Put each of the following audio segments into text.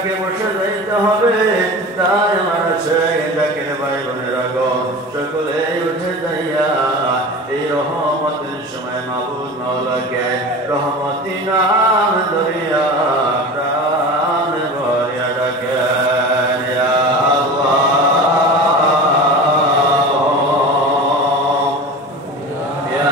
ডাকে বসে যাইতে হবে। তাই আমার সেই ডাকের ভাই বোনেরা গো, সকলে উঠে যাইয়া এই রহমতের সময় মাবুদ মাওলাকে রহমতি নাম ধরিয়া প্রাণ ভরিয়া ডাকেন, ইয়া আল্লাহ ইয়া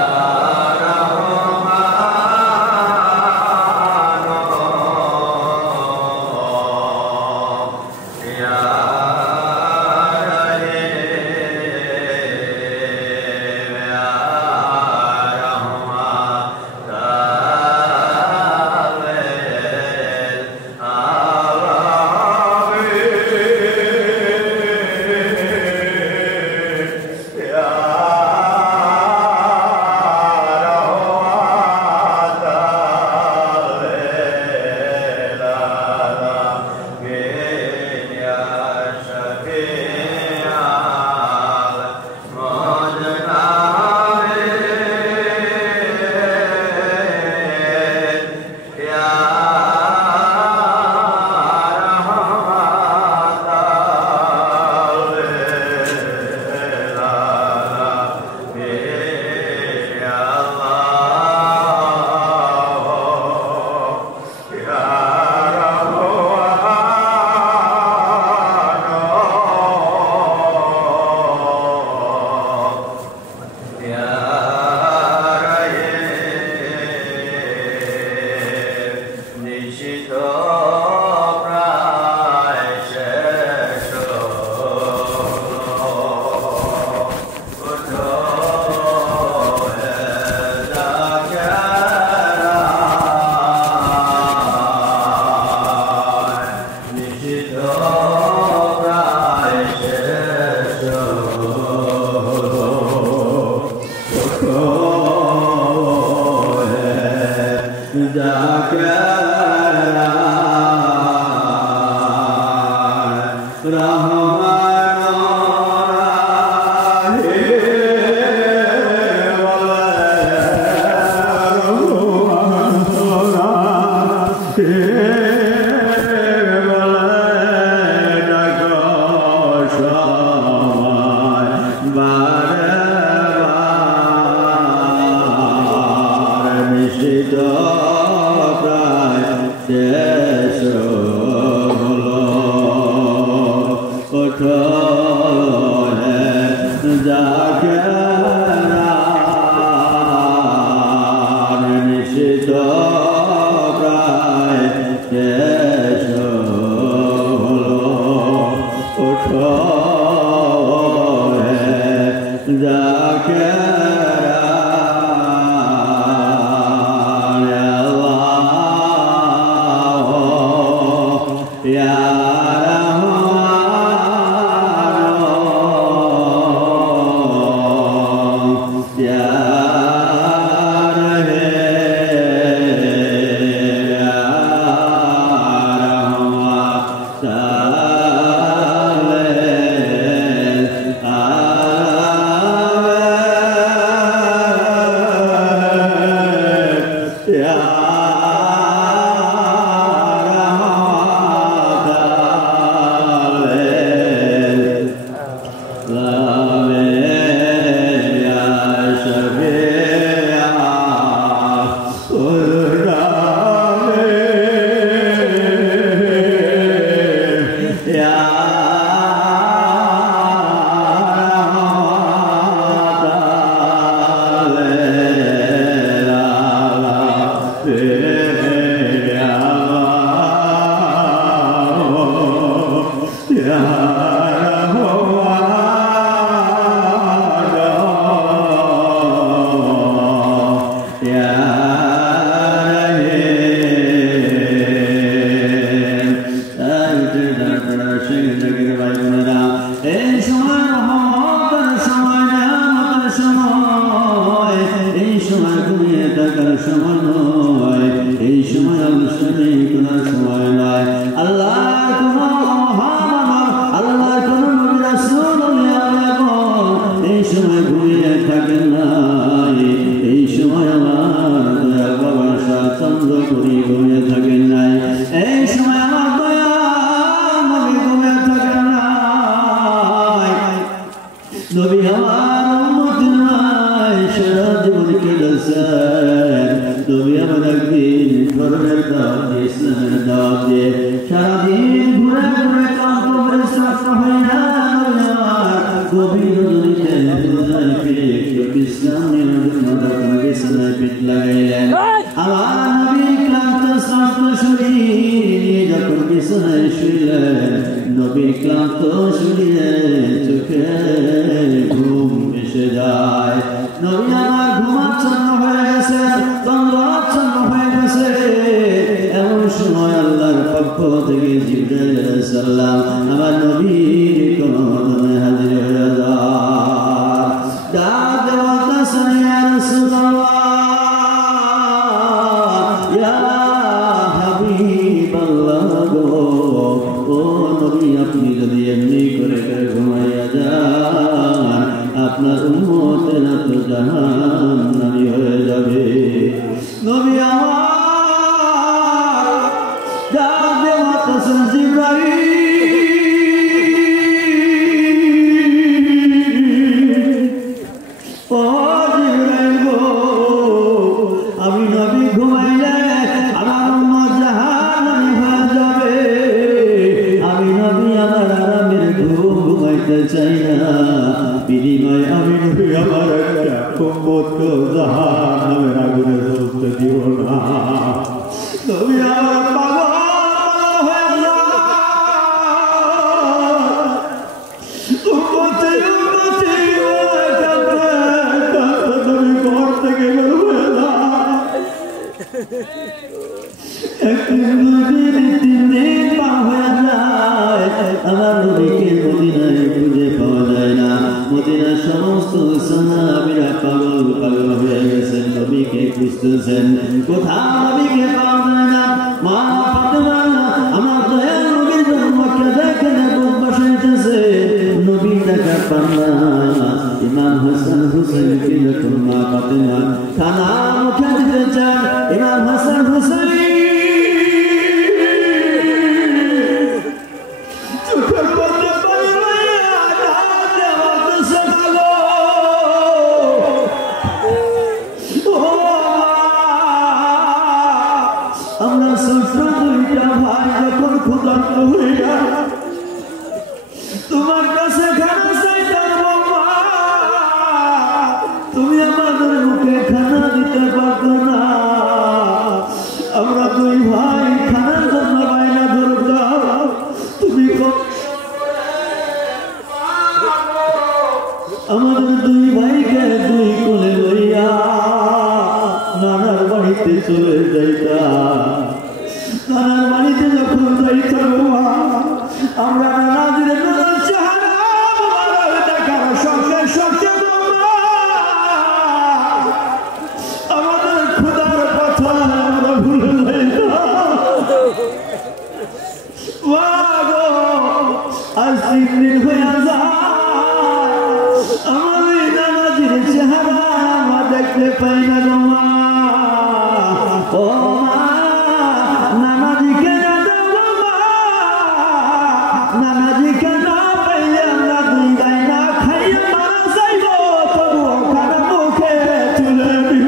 চন্দ্র করি ঘুমিয়ে থাকেন নাই। এই সময় আমার দয়া ইসলামের দাওয়াত দিয়ে সারাদিন ঘুরে ঘুরে ক্লান্ত পরিশ্রান্ত হয় না গভীর রজনীতে রোজায় ফিরে একটু বিশ্রাম নেওয়ার জন্য যখন বিছানায় পিঠ লাগাইলেন আমার নবী ক্লান্ত শ্রান্ত শরীর যখন বিছানায় শুইলেন নবীর ক্লান্ত শরীরে চোখে ঘুম এসে যায় নবী আমার ঘুমাচ্ছন্ন হয়ে গেছে তন্দ্রাচ্ছন্ন হয়ে গেছে এমন সময় আল্লাহর পক্ষ থেকে জিবরাইল আলাইহিস সালাম আমার নবীর কদমে হাজির হয়ে যায় ডাক বলতেছেন ইয়া রাসূলুল্লাহ ইয়া হাবিবাল্লাহ ও নবী আপনি যদি এমনি করে ঘুমাইয়া যান আপনার উম্মতেরা তো জাহান্নামী হয়ে যাবে নবী আমার ডাক দেওয়াতেছেন জিবরাইল ও জিবরাইল গো আমি নবী ঘুমাইলে আমার উম্মত জাহান্নামী হয়ে যাবে আমি নবী আমার আরামের ঘুম ঘুমাইতে চাই না বিনিময়ে আমি নবী আমার একটা উম্মতকে জাহান্নামের আগুনে জ্বলতে দিব না নবী আমার পাগল হয়ে যায় উম্মতে উম্মতে কাঁদতে নবী ঘর থেকে বের হয়ে যায় একদিন দুদিন তিন দিন পার হয়ে যায় আমার নবীকে মদিনায় খুঁজে পাওয়া যায় না মদিনার সমস্ত সাহাবীরা পাগল পাগল হয়ে গেছেন নবীকে খুঁজতেছেন কোথাও নবীকে পাওয়া যায় না মা ফাতেমা আমার দয়াল নবীর জন্য কেঁদে কেঁদে বুক বসাইতেছে নবী দেখা পান না ইমাম হাসান হুসাইনকে যখন মা ফাতেমা খানা মুখে দিতে চান ইমাম হাসান হুসাইন আমরা ছোট্ট দুইটা ভাই যখন ক্ষুধার্ত হইয়া তোমার কাছে খানা চাইতাম বাবা তুমি আমাদের মুখে খানা দিতে পারতো না আমরা দুই ভাই খানার জন্য বায়না ধরতাম তুমি আমাদের দুই ভাইকে দুই কোলে লইয়া নানার বাড়িতে চলে যাইতা নানার বাড়িতে যখন যাইতাম আমরা নানাদের চেহারা দেখার সঙ্গে সঙ্গে আমাদের খোদার কথা আমরা ভুলে যাইতাম আজ 3 দিন হয়ে যায় আমাদের নানাজির চেহারা আমরা দেখতে পাই না মা ও মা নানাজিকে না দেবো মা নানাজিকে না পাইলে আমরা দুই গাই না খাইয়ে মারা যাইব তবু ওখানে মুখে তুলে দিব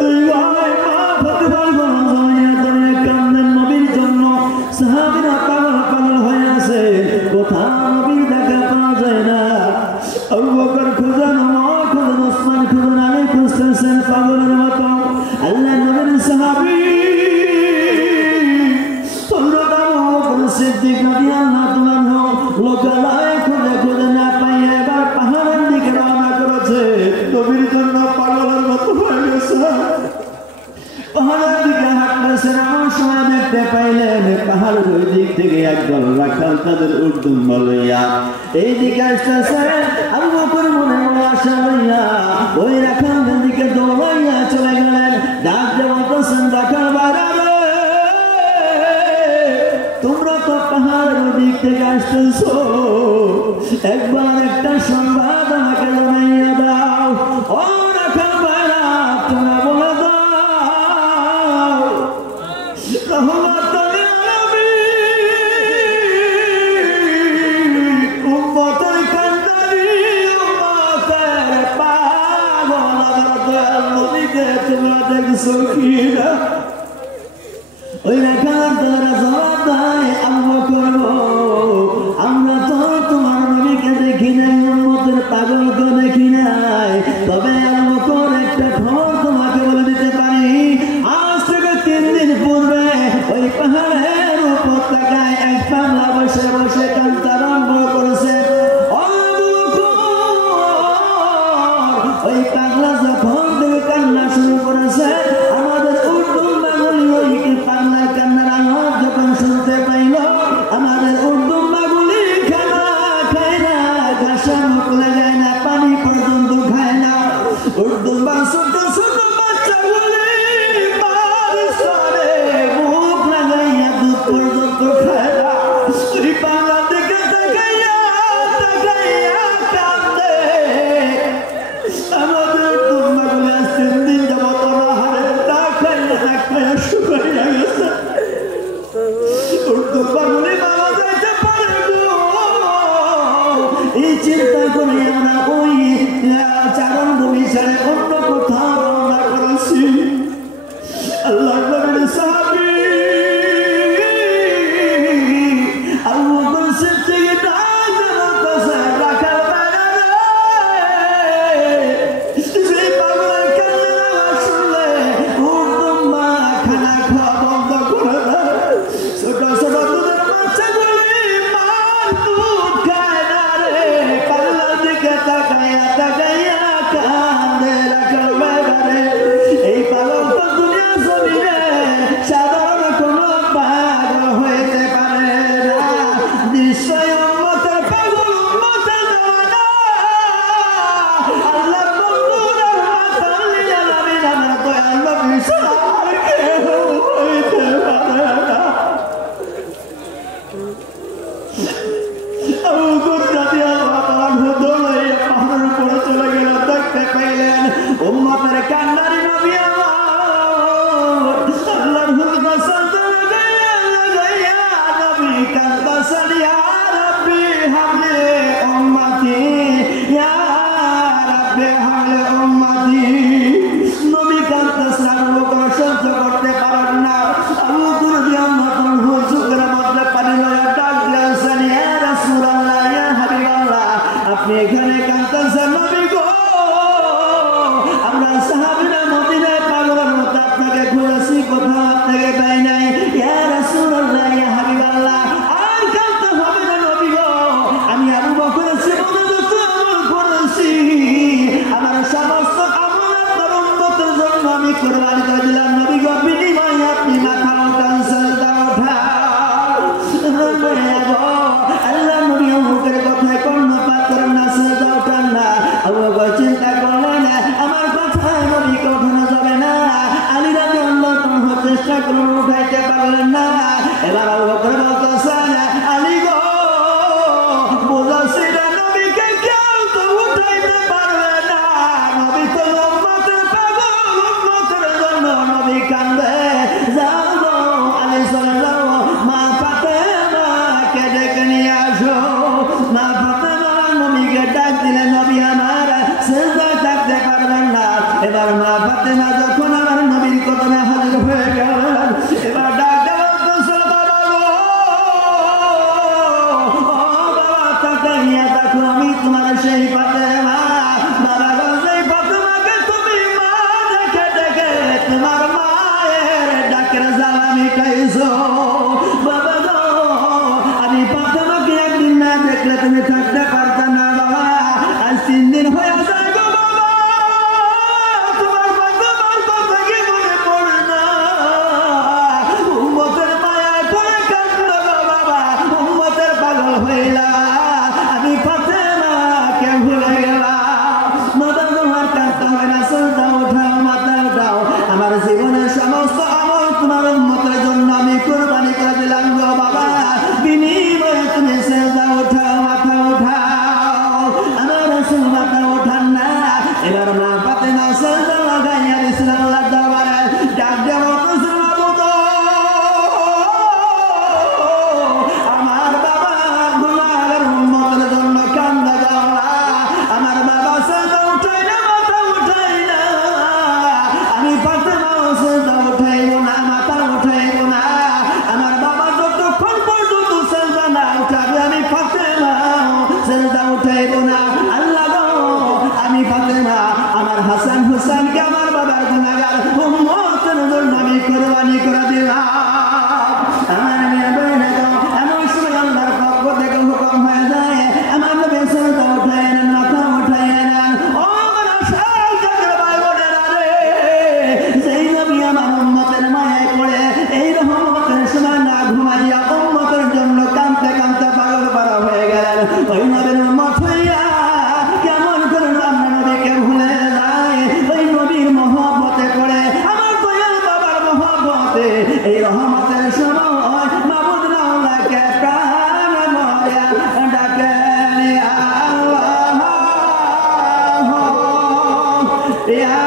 দুই ভাই মা ফাতেমার গলায় ধরে কান্দেন নবীর জন্য সাহাবীরা পাগল পাগল হয়ে আছে কোথাও নবীর দেখা পাওয়া যায় না আবু বকর খুঁজেন ওমর খুঁজেন ওসমান খুঁজেন আলী খুঁজতেছেন পাগলের মতো আল্লাহ নবীর সাহাবী হযরত আবু বকর সিদ্দিক রাদিয়াল্লাহু আনহু লোকালয়ে খুঁজে খুঁজে না পাইয়ে এবার পাহাড়ের দিকে রওনা করেছে নবীর জন্য পাগলের মতো হয়ে গেছে পাহাড়ের দিকে হাঁটতেছেন এমন সময় দেখতে পাইলেন পাহাড়ের ওই দিক থেকে একদল রাখাল তাদের উর্দুম বলইয়া এই দিকে আসতেছে আবু বকর মনে মনে আশা লইয়া ওই রাখালদের দিকে দৌড়াইয়া চলে গেলেন ডাক দিয়ে বলতেছেন রাখাল বাড়াবে তোমরা তো পাহাড়ের দিক থেকে আসতেছো একবার একটা সংবাদ আমাকে জানাইয়া দাও ও রাখাল বাড়া তোমরা বলে দাও রহমতুল আলামিন উম্মতের কান্দারি উম্মতের পাগল দয়াল নবীকে তোমরা দেখছো কি না? ওই রাখার দ্বারা জবাব দেয় আল্লাহ করব আমরা তো তোমার নবীকে দেখি নাই, উম্মতের পাগলকে দেখি নাই। তবে আল্লাহ করে একটা খবর তোমাকে বলে দিতে পারি, আজ থেকে 3 দিন পূর্বে ওই পাহাড়ের উপত্যকায় এক পাগলা বসে বসে কান্না আরম্ভ করেছে। ওই পাগলা যখন থেকে কান্না শুরু করেছে, আমাদের উর্দু বাঙালি ওই পাগলার কান্নার আওয়াজ যখন শুনতে পাইল, আমাদের উর্দু বাঙালি খানা খায় না, ঘাসা মুখ লাগায় না, পানি পর্যন্ত খায় না। উর্দু ছোট ছোট বাচ্চাগুলি মার স্তরে মুখ লাগাইয়া দুধ পর্যন্ত খায় না। ওই পাগলা দিকে তাকাইয়া তাকাইয়া কাঁদে। আমাদের দুর্মাগুলি আজ 3 দিন যাবত আহারে না খাইয়া না খাইয়া শুকাইয়া গেছে। দুর্মাগুলি মারা যাইতে পারে গো, এই চিন্তা করি আমরা ওই চারণ ভূমি ছেড়ে অন্য কোথাও রওনা করেছি। আল্লাহ নবীর সাহাবী আবু বকর সিদ্দিক ডাকতে বলতেছে, রাখাল বাইরে সেই পাগলের কান্নার আওয়াজ শুনলে উর্দুম্মা খানা খাওয়া বন্ধ করে দেয়। ছোট ছোট দুধের বাচ্চাগুলি মার দুধ খায় না রে, পাগলার দিকে তাকাইয়া তাকাইয়া কাঁদে। রাখাল বাইরে এই পাগল তো দুনিয়া জমিনে সাধারণ কোনো পাগল হইতে পারে না, নিশ্চয় উম্মতের পাগল উম্মতের জানা। আল্লাহ বন্ধুর রাহমাতুল লিল আলামিন আমরা দয়াল নবী ছাড়া কেউ হইতে পারে না। আবু বকর রাদিয়াল্লাহু তাআলা দৌড়ে পাহাড়ের উপরে চলে গেলেন, দেখতে পাইলেন উম্মতের কান্নারি নবী আমার আল্লাহর হুজুর সাল্লাল্লাহু আলাইহি নবী কান্দাছেন, ইয়া রাব্বি হাবলি উম্মতি, ইয়া রাব্বি হাবলি উম্মতি। নবী কান্দাছেন, আবু বকর সহ্য করতে পারেন না। আবু বকর রাদিয়াল্লাহু আনহু চোখের মধ্যে পানি লইয়া ডাক দিয়েছেন, ইয়া রাসূলুল্লাহ, ইয়া হাবিবাল্লাহ, আপনি এখানে কান্দাছেন নবী গো, আমরা সাহাবীরা মদিনায় পাগলের মতো আপনাকে খুঁজেছি, কোথাও আপনাকে পাই নাই। ইয়া রাসূলুল্লাহ, ইয়া হাবিবাল্লাহ, আর কাঁদতে হবে না নবী গো, আমি আবু বকরের জীবনে যত আমল করেছি, আমার সমস্ত আমল আপনার উম্মতের জন্য আমি কুরবানি করে দিলাম নবী গো, বিনিময়ে আপনি মাথা উঠান, সাজদা উঠান। আল্লাহ নবী মুখের কথায় কর্ণপাত করেন না, সাজদা উঠান না। আবু বকর চিন্তা করলেন, আমার কথায় নবীকে উঠানো যাবে না। আলী রাদিয়াল্লাহু আনহু চেষ্টা করলেন, উঠাইতে পারলেন না। এবার আবু বকর বলতেছেন, আলী গো, বুঝাছি না নবীকে কেউ তো উঠাইতে পারবে না, নবী তো উম্মতের পাগল, উম্মতের জন্য নবী কান্দে। যাও গো আলী চলে যাও, মা ফাতেমাকে ডেকে নিয়ে আসো। মা ফাতেমা নবীকে ডাক দিলে নবী আমার সিজদায় থাকতে পারবেন না। এবার মা ফাতেমা যখন আমার নবীর কদমে হাজির হয়ে গেলেন, এবার ডাক দেওয়া বাবা তাকাইয়া দেখো, আমি তোমার সেই ফাতেমা। বাবা গো, সেই ফাতেমাকে তুমি মা ডেকে ডেকে তোমার মায়ের ডাকের জ্বালা মিটাইছো। বাবা গো, আমি ফাতেমাকে একদিন না দেখলে তুমি থাকতে পারতা না বাবা, আজ 3 দিন হয়ে যায় গো বাবা, তোমার ফাতেমার কথা কি মনে পড়ে না? হাসান হুসাইনকে আমার বাবার গুনাহগার উম্মতের জন্য আমি কুরবানি করে দিলাম। আমার মেয়ে বোনেরা এমন সময় আল্লাহর পক্ষ থেকে হুকুম হয়ে যায়, আমার নবী সাল্লাল্লাহু উঠায় নেন, মাথা উঠায় নেন। ও মানুষের জাতির ভাই বোনেরা রে, যেই নবী আমার উম্মতের মায়ায় পড়ে এই রহমতের সময় না ঘুমাইয়া উম্মতের জন্য কাঁদতে কাঁদতে পাগল পারা হয়ে গেলেন, ওই নবীর উম্মত হইয়া কেমন করে আমরা নবীকে ভুলে যাই? ওই নবীর মহব্বতে পড়ে আমার দয়াল বাবার মহব্বতে এই রহমতের সময় মাবুদ মাওলাকে প্রাণ ভরে ডাকে আল্লাহ ইয়া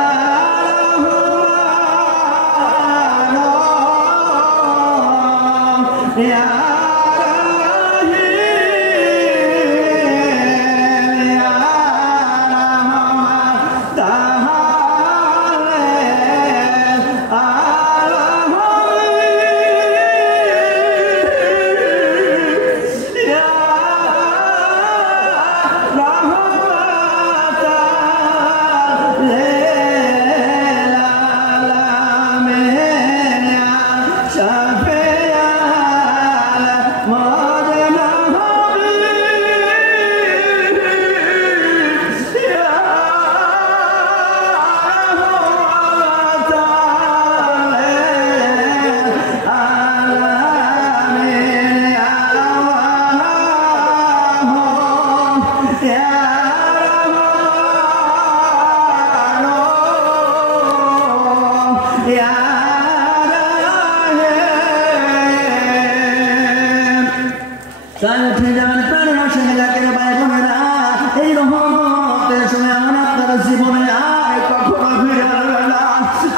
জীবনে আর কখনো ফিরে আসবে না।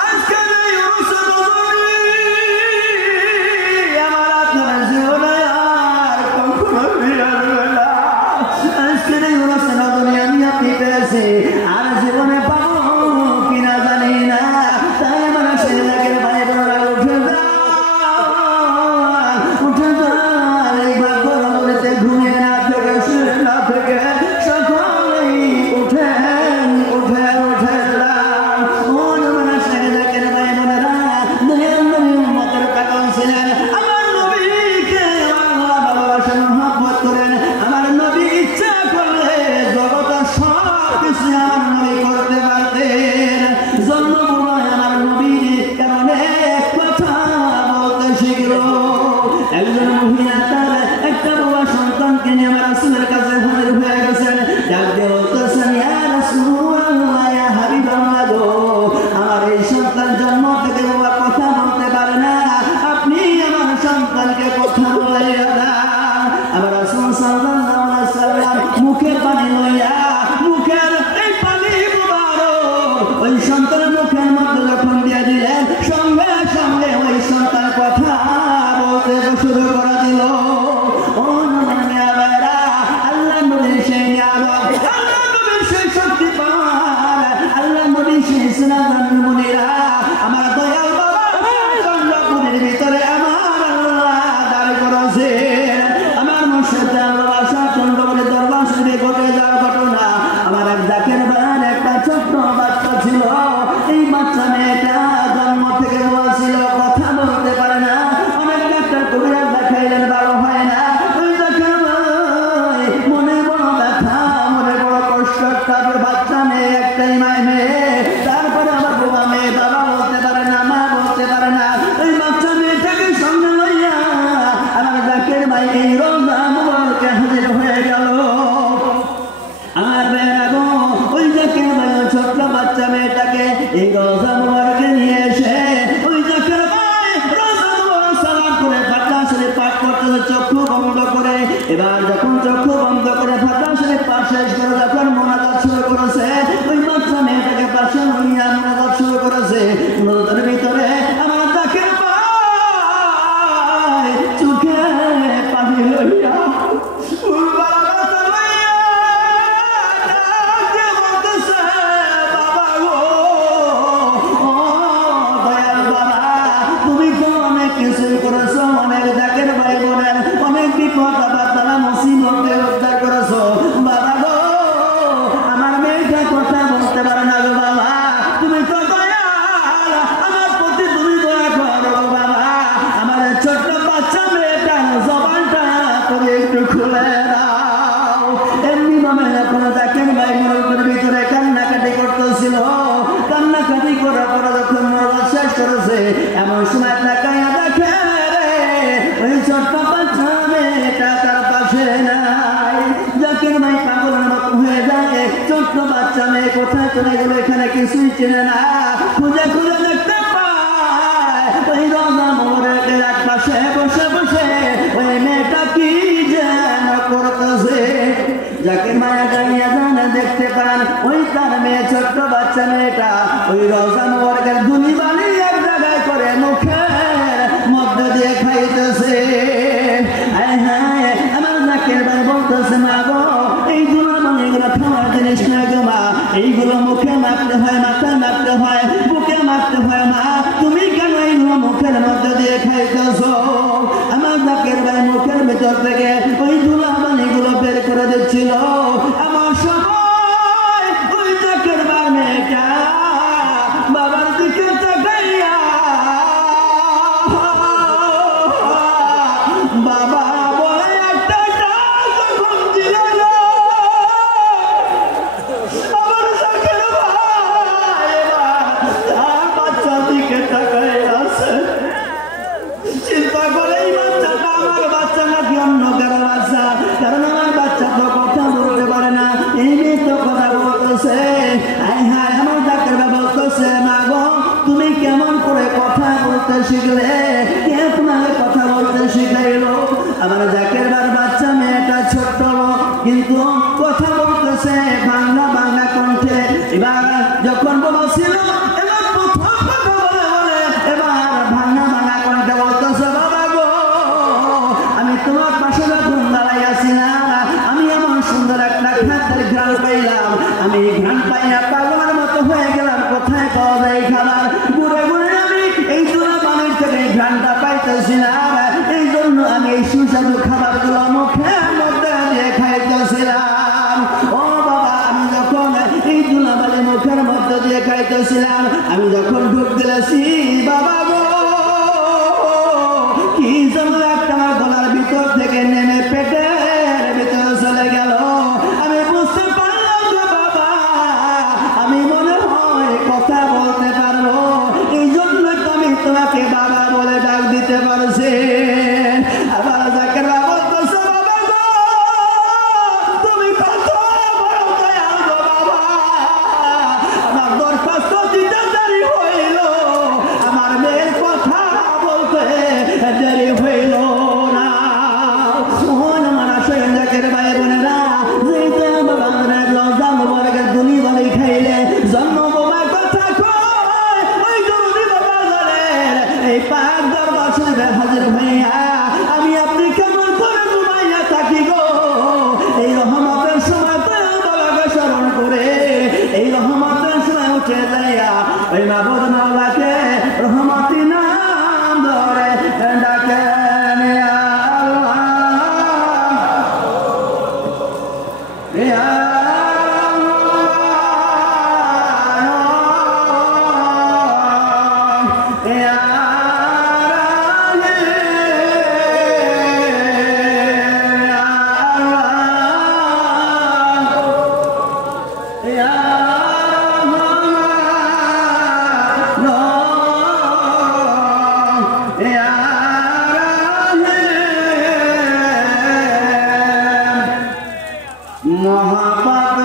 আজকে আমার আপনার জীবনে আর কখনো ফিরে আসবে না। আজকে আমি আপনি পেয়েছি, আর জীবনে পাবো কিনা জানি না। তাই আমার সেই লাগের ভাই বোনেরা উঠে যান, এই ভাগ্যতে ঘুমিয়ে না থেকে শুয়ে না থেকে সকলেই উঠেন উঠে উঠে যান। ও আমার সেই লাগের ভাই বোনেরা, দুনিয়ার নবী উম্মতের পাগল ছিলেন। আমার নবীকে আল্লাহ ভালোবাসেন, মহব্বত করেন। আমার নবী ইচ্ছা করলে জগতের সব কিছু আমার নবী করতে পারতেন। জন্মভূমি আমার নবীর কারণে কথা বলতে শিখল। একজন মহিলা তার একটা বাবা সন্তানকে নিয়ে আমার রাসূলের কাছে হাজির হয়ে গেছেন। ডাক দিয়ে বলতেছেন, ইয়া রাসূলুল্লাহ, ইয়া হাবিবাল্লাহ গো, আমার এই সন্তান জন্ম থেকে বাবা কথা বলতে পারে না, আপনি আমার সন্তানকে কথা বলাইয়া দেন। আমার রাসূল সাল্লাল্লাহু আলাইহি ওয়াসাল্লাম মুখের পানি লইয়া মুখের এই পানি মুবারক ওই সন্তানের মুখের মধ্যে যখন দিয়ে দিলেন, সঙ্গে সঙ্গে ওই সন্তান কথা বলতে শুরু করে দিল। ও নবীরা, আল্লাহ নবীর সেই নিয়ামত, আল্লাহ নবীর সেই শক্তি পাওয়ার, আল্লাহ নবীর সেই সুনাদান মুনিরা, আমার দয়াল বাবা চন্দ্রপুরের ভিতরে আমার আল্লাহ দাঁড় করেছে। আমার মুর্শিদ ভালোবাসা চন্দ্রপুরের দরবার শরীফে ঘটে যাওয়ার ঘটনা। আমার এক জাকের বান একটা ছোট্ট বাচ্চা ছিল। এই বাচ্চা মেয়েটা জন্ম থেকে বলছিল কথা বলতে পারে না। অনেক ডাক্তার কবিরাজ দেখাইলেন, ভালো হয় না। ওই জাকের ভাই মনে বড় ব্যথা, মনে বড় কষ্ট। একটা বাচ্চা মেয়ে, একটাই মেয়ে, তারপরে আমার বাবা মেয়ে, বাবা বলতে পারে না, মা বলতে পারে না। ওই বাচ্চা মেয়েটাকে সঙ্গে লইয়া আমার জাকের ভাই এই রোজা মুবারকে হাজির হয়ে গেল। আমার বেড়াবো ওই জাকের ভাই ছোট্ট বাচ্চা মেয়েটাকে এই রোজা মুবারকে নিয়ে এসে ওই জাকের ভাই রোজা মুবারক সালাম করে ফাতিহা শরীফ পাঠ করতেছে চক্ষু বন্ধ করে। এবার যখন চক্ষু বন্ধ করে ফাতিহা শরীফ পাঠ শেষ করে যখন মোনাজাত শুরু করেছে, ওই বাচ্চা মেয়েটাকে পাশে লইয়া মোনাজাত শুরু করেছে। মোনাজাতের ভিতরে আমার জাকের ভাই চোখে পানি লইয়া কিছুই করেছো, অনেক জাকের ভাই বোনের অনেক বিপদ আপদ তারা মুসিবতে উদ্ধার করেছো। বাবা গো, আমার মেয়েটা কথা বলতে পারে না গো বাবা, করার পর যখন মরণ শেষ করেছে এমন সময় তাকাইয়া দেখে ওই ছোট্ট বাচ্চা মেয়েটা তার পাশে নাই। জাকির ভাই পাগলের মতো হয়ে যায়, ছোট্ট বাচ্চা মেয়ে কোথায় চলে গেল এখানে কিছুই চেনে না। খুঁজে খুঁজে দেখতে পায় ওই রওজা মোবারকের এক পাশে বসে বসে ওই মেয়েটা কি যেন করতেছে। জাকির মায়া দাঁড়িয়ে জানে দেখতে পান ওই তার মেয়ে ছোট্ট বাচ্চা মেয়েটা ওই রওজা মোবারকের ধুলি বালি এক জায়গায় করে মুখের মধ্যে দিয়ে খাইতেছে। আমার জাকির ভাই বলতেছে মা গো এই ধুলা বালিগুলো খাওয়ার জিনিস না গো মা, এইগুলো মুখে মাখতে হয়, মাথায় মাখতে হয়, বুকে মাখতে হয় মা, তুমি কেন এইগুলো মুখের মধ্যে দিয়ে খাইতেছো? আমার জাকির ভাই মুখের ভিতর থেকে ওই ধুলা বালিগুলো বের করে দিচ্ছিল। আমার সময় ওই জাকির ভাই মেয়েটা বাবার দিকে তাকাইয়া বাবা বলে একটা যখন দিল আমার জাকির ভাই তার বাচ্চার দিকে তাকাই আছে। চিন্তা করে এই বাচ্চাটা আমার বাচ্চা নাকি অন্য কারো বাচ্চা, কারণ আমার বাচ্চা তো কথা বলতে পারে না, এই মেয়ে তো কথা বলতেছে। আমার জাকির ভাই বলতেছে মা গো তুমি কেমন করে কথা বলতে শিখলে, কে তোমাকে কথা বলতে শিখাইলো? আমার জাকির ভাইয়ের বাচ্চা মেয়েটা ছোট্ট কিন্তু কথা বলতেছে বাংলা বাংলা কণ্ঠে। এবার যখন বলছিল এবার প্রথম কথা বলে বলে এবার বাংলা বাংলা কণ্ঠে বলতেছে বাবা গো আমি তোমার পাশে যখন দাঁড়াই আছি না আমি এমন সুন্দর একটা খাদ্যের ঘ্রাণ পাইলাম, আমি ঘ্রাণ পাইয়া পাগলের মতো হয়ে গেলাম। কোথায় পাওয়া যায় খাবার? ঘুরে ঘুরে আমি এই চুলা পানির থেকে ঘ্রাণটা পাইতেছি না, এই জন্য আমি এই সুস্বাদু খাবারগুলো মুখের মধ্যে দিয়ে খাইতেছিলাম। ও বাবা আমি যখন এই চুলা পানি মুখের মধ্যে দিয়ে খাইতেছিলাম, আমি যখন ঢুক দিলেছি বাবা গো কি যেন একটা আমার গলার ভিতর থেকে নেমে পেটের ভিতরে চলে গেল। আমি বুঝতে পারলাম যে বাবা আমি মনে হয় কথা বলতে পারবো, এই জন্য তো আমি তোমাকে বাবা বলে ডাক দিতে পারছি। আবার জাকির ভাই বলতেছে বাবা গো তুমি কত বড় দয়াল গো বাবা, আমার দরখাস্ত দিতে দেরি হইল, আমার মেয়ের কথা বলতে দেরি হইল না। আমার আসলে জাকির ভাই বোনেরা যেটা বাবা রওজা মোবারকের দুলি বালি খাইলে জন্ম বাবার কথা কয় ওই দুলি বাবা জানেন এই পাক দরবার শরীফে হাজির হইয়া আমি আপনি কেমন করে ঘুমাইয়া থাকি গো, এই রহমতের সময় বাবাকে স্মরণ করে এই রহমতের সময় উঠে যাইয়া ওই মাবুদ মাওলাকে রহমতি নাম ধরে ডাকে মহাপাপ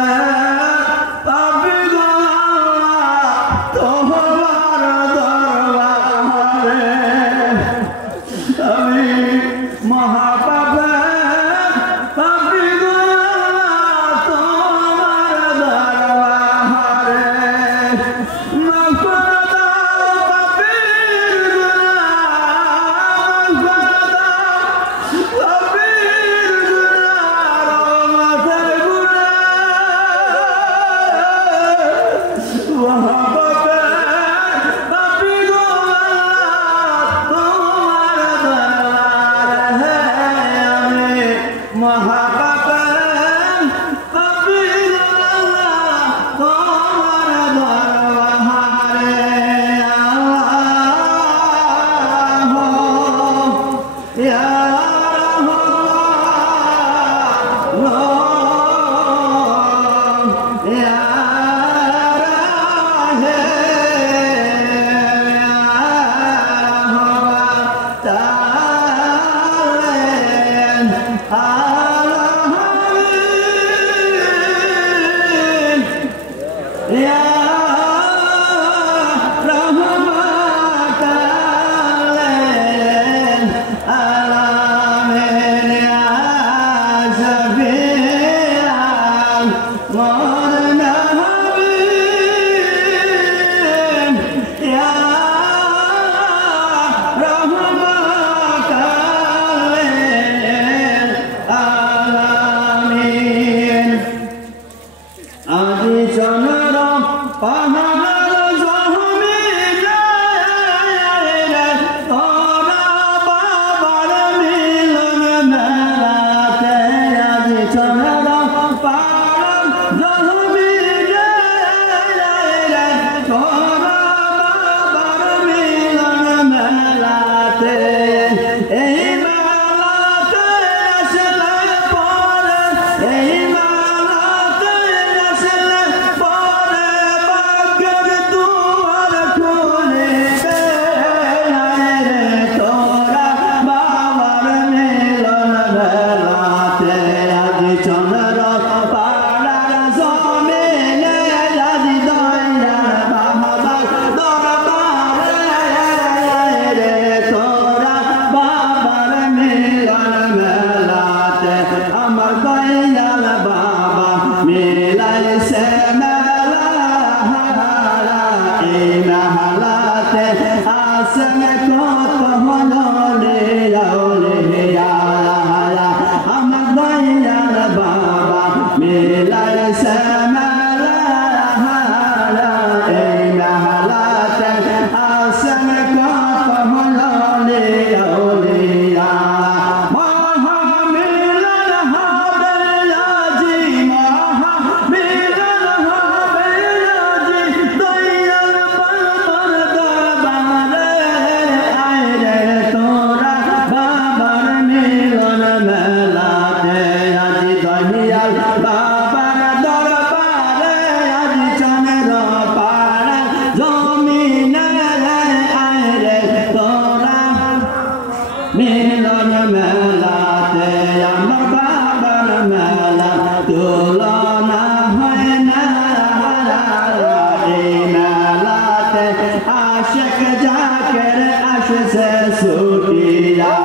মেলাতে আশিক জাকের আসছে ছুটিয়া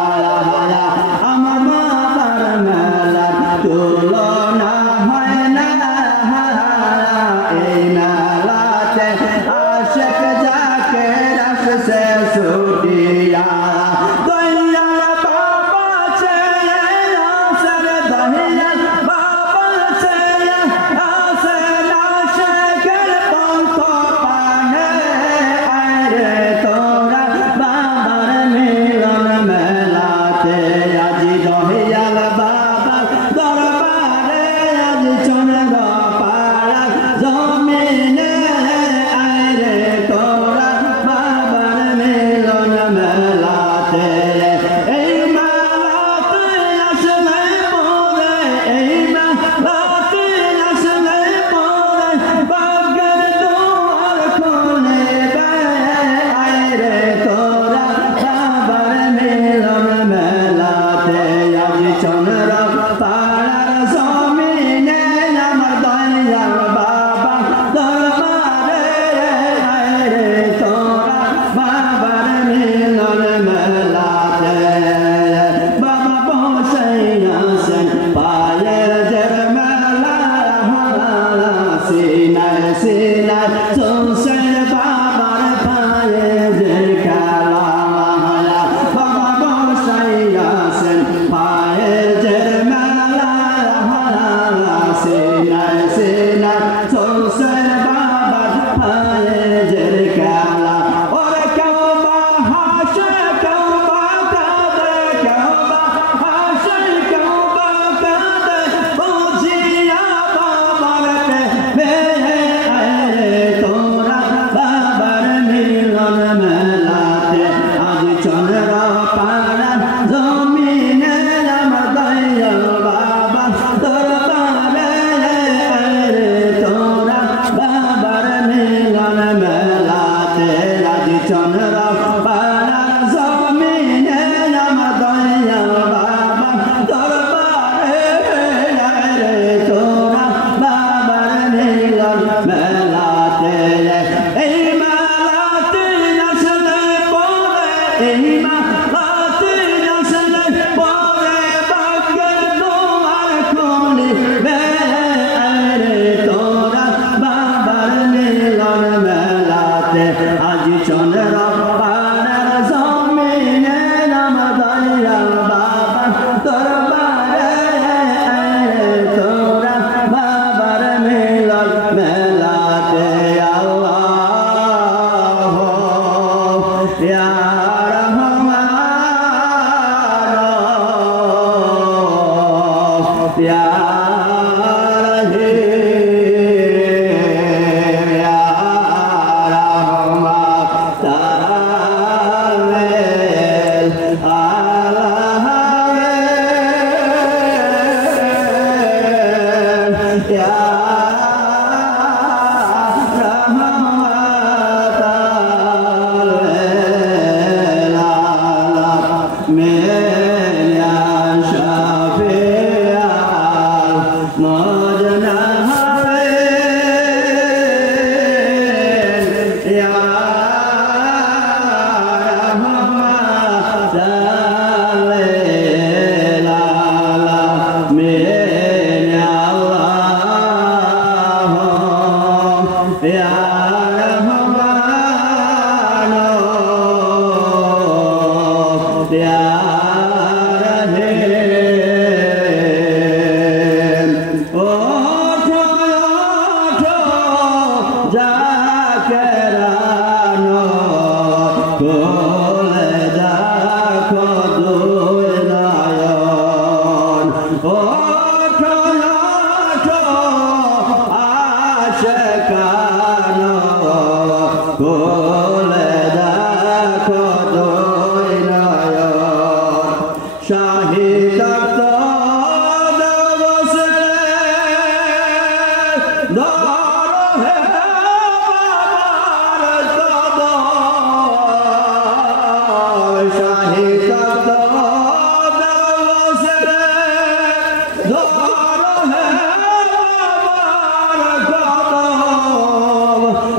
আমার বাবার মেলা তুলনা হয় না এই মেলাতে আশিক জাকের আসছে ছুটিয়া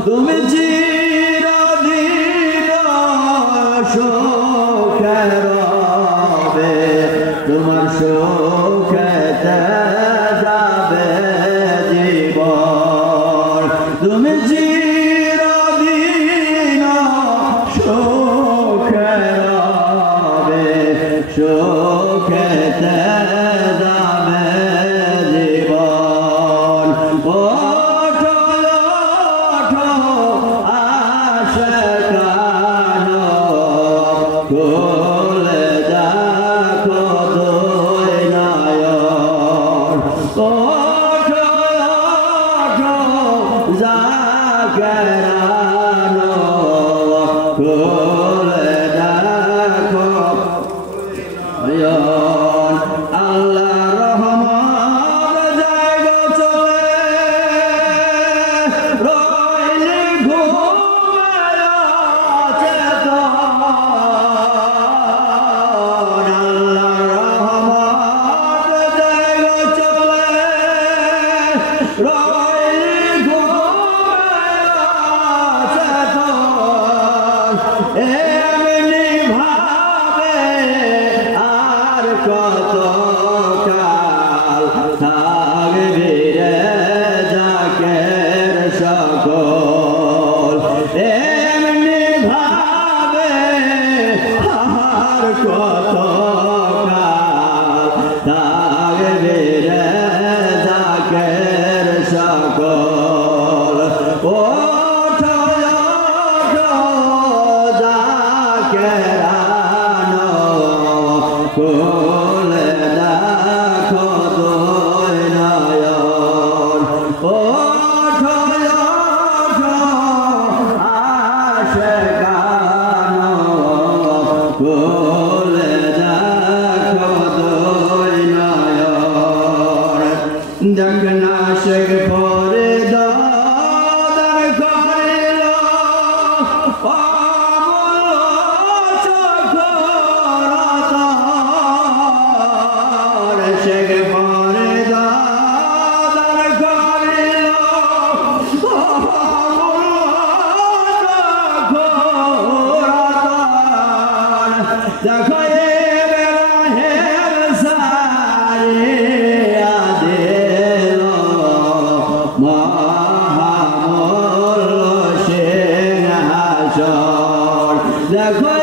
তুমি চিরা খুলে দেখো আল্লাহ রহমত জায়গা চলে রইলি ঘুমায় চেতন আল্লাহ রহমত জায়গা চলে রইলি ঘুমায় চেতন এমনি ভাবে আর কত কাল থাকবি রে জাকের সকল এমনি ভাবে আর কত কাল থাকবি রে জাকের সকল ওঠো জাকেরানো খুলে দেখো দুই নয়ন ওঠো আশিকানো খুলে দেখো দুই নয়ন দেখ না শেখ পরে দাদার করিল শেখ পরে দাদার করিল দেখো এবার সারিয়া দিল মহামূল সিংহাসন দেখো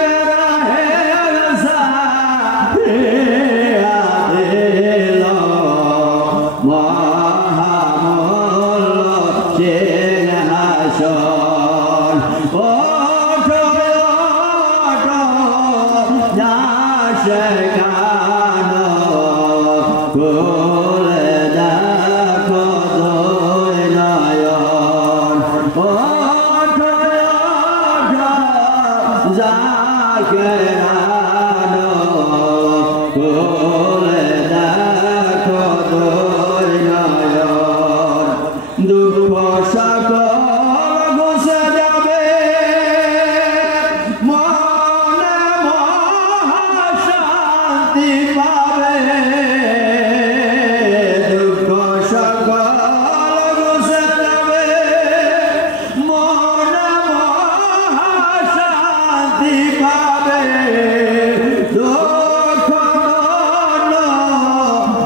এবার সারিয়া দিল মহামূল সিংহাসন ওঠো শেখানো খুলে দেখো দুই নয়ন ওঠো জাকেরানো খুলে দেখো দুই নয়ন দুঃখ সকল মুছে যাবে মনে মহাশান্তি পাবে দুঃখ সকল মুছে যাবে মনে মহাশান্তি পাবে দুঃখ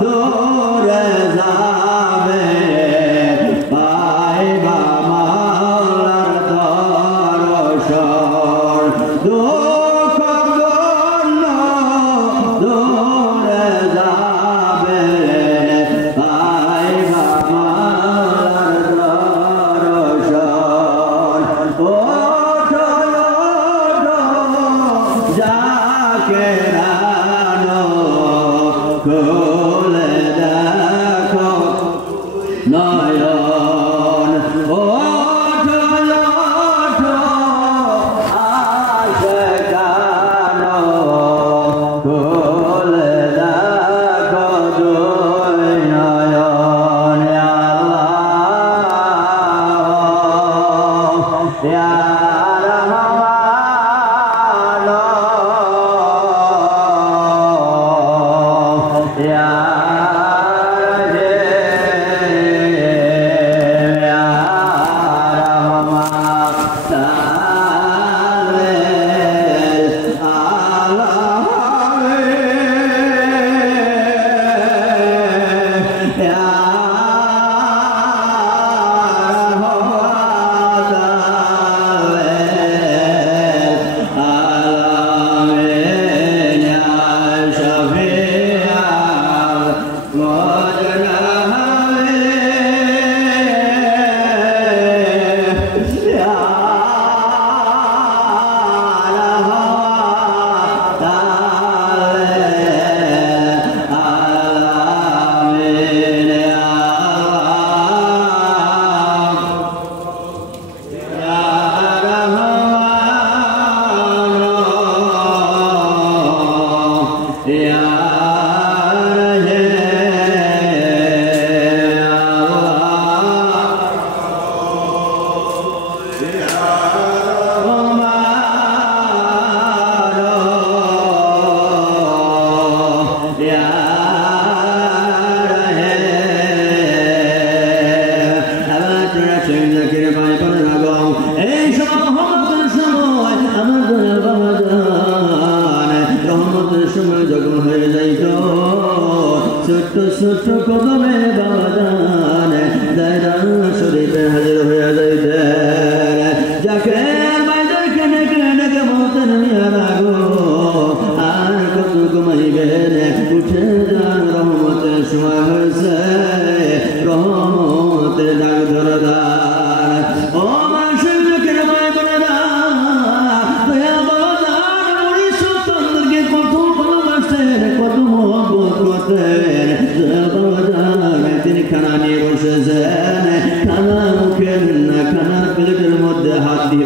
দূরে যাবে পাইবা মাওলার দর্শন দুঃখ দূরে যাবে পাইবা মাওলার দর্শন ওঠো জাকেরানো খুলে দেখো নয়ন ওঠো আশিকানো খুলে দেখো দুই নয়ন আল্লাহ ইয়া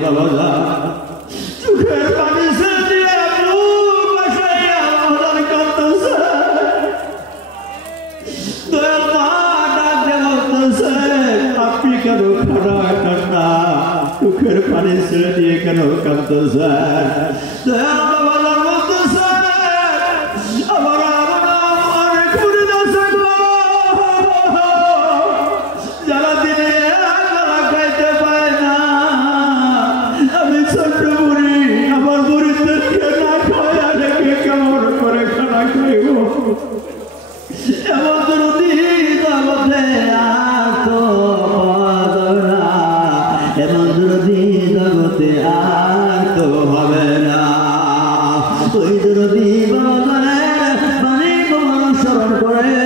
বাবা চোখের পানি ছেড়ে বুক বসাইয়া বাবার কাঁদতেছে দয়াল মা ডাক দিয়ে বলতেছে আপনি কেন খানা কান্না চোখের পানি ছেড়ে দিয়ে কেন কাঁদতেছে দয়াল বাবা বলতেছে আমার অনেক ঘুরে যাচ্ছে যারা দিনে খানা খাইতে পায় না আমি ছোট্ট বুড়ি আমার বুড়িদেরকে না খাওয়া রেখে কেমন করে খানা খাইব এমন যদি জগতে আর তো না এমন যদি জগতে আর তো হবে না ওই যদি মানে তোমার স্মরণ করে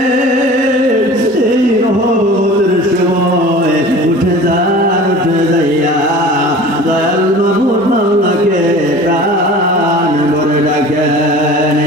এই রহমতের সময় উঠে যাইয়া দয়াল মাহমুদ মাওলাকে প্রাণ ভরে ডাকেন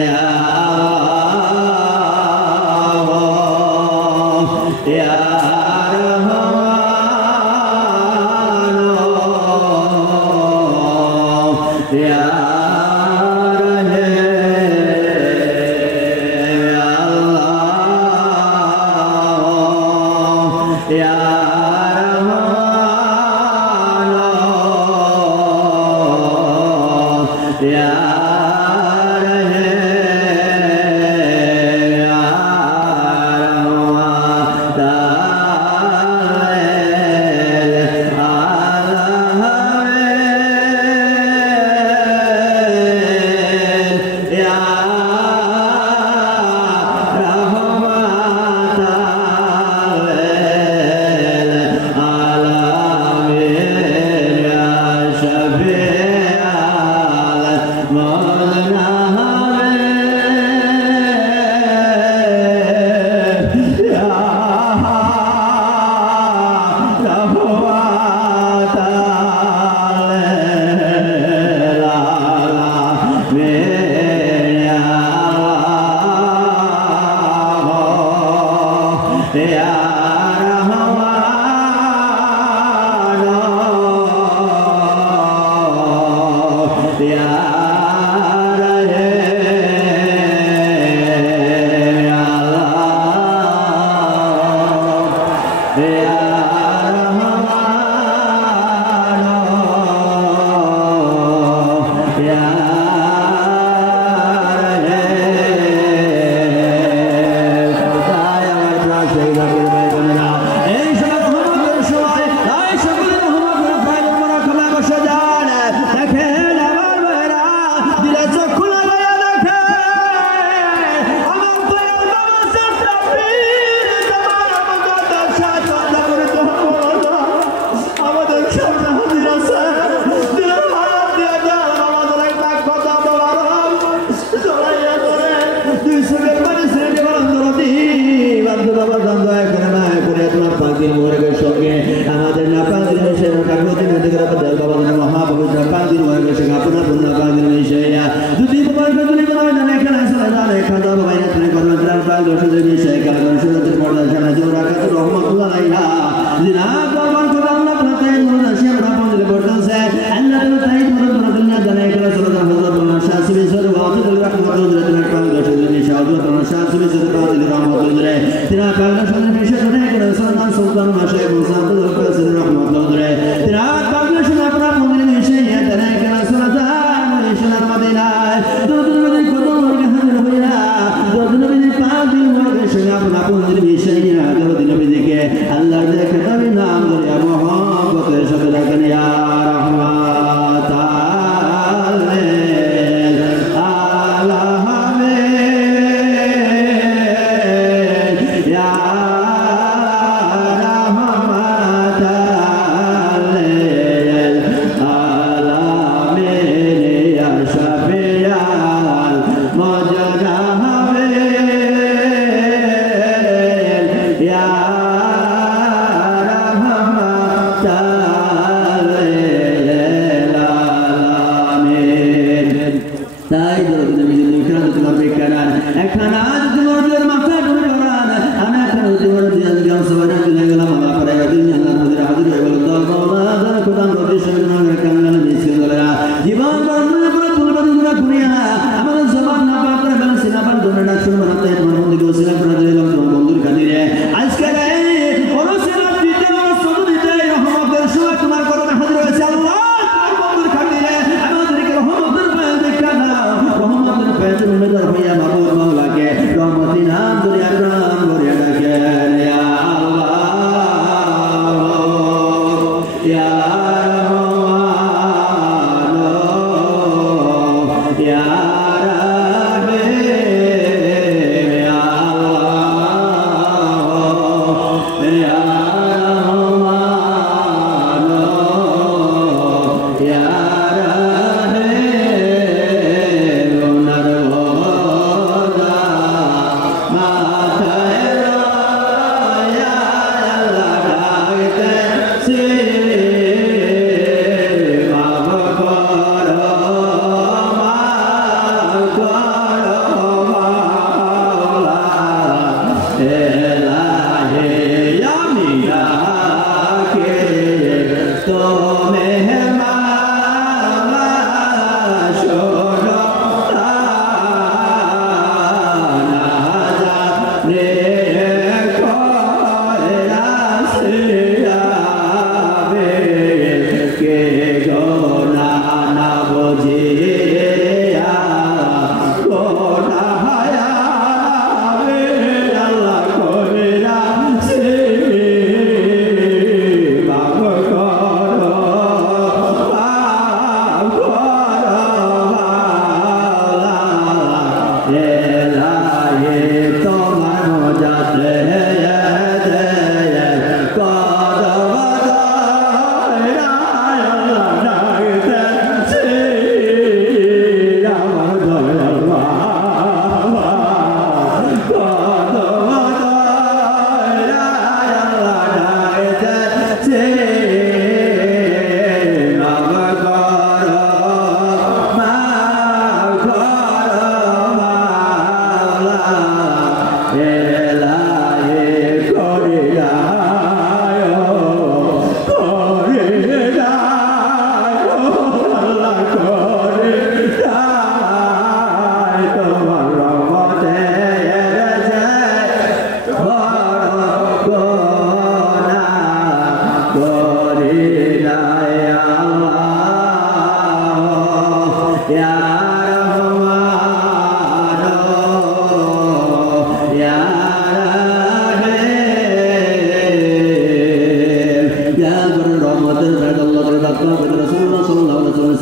আল্লাহর দেখে নাম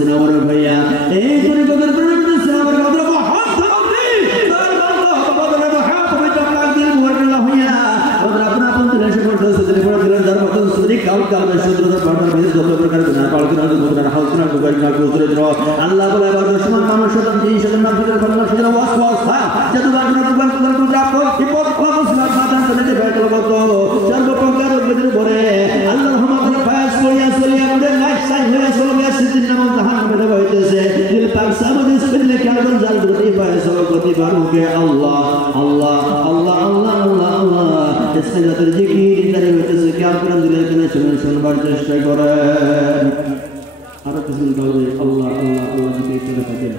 করতেছেন আমার ভাইয়া এই তরিকতের প্রেরণা আমার কথা হাত ধরে তার বদলে হাত পবিত্র পাক দিল মুবারকাল্লাহ হইয়া ওরা আপনা আপন এসে করতেছে যে বড় দিলের যার মতন সুরি কাল কাল সুদর বাটার বেশ যত প্রকার গুনাহ পালকিনা গুনাহ হাউসনা গুনাহ গুজরে দ্র আল্লাহ বলে আবার দুশমন মানুষ শতম তিন শতম নাফিকের ফলনা সুদর ওয়াসওয়াসা জাদু বাগনা তুবান তুবান তুজাপ বিপদ মুসলিম সাধারণ করে বেতল কত সর্ব প্রকার উদ্বেগের পরে আল্লাহর রহমতের ফায়াজ করিয়া চলিয়া পড়ে লাইফ সাইন হয়ে চলবে সিদ্দিন নাম জাহান মেরে হইতেছে দিল পাক সামনে স্পিলে কেমন জাল গতি ফায়াজ গতি বারুকে আল্লাহ আল্লাহ আল্লাহ আল্লাহ আল্লাহ আল্লাহ ইসলামের জিকির ইদারে হইতেছে কেমন করে দিলের কেন শুনবার চেষ্টা করেন আর কিছু বলবে আল্লাহ আল্লাহ আল্লাহ জিকির করে থাকেন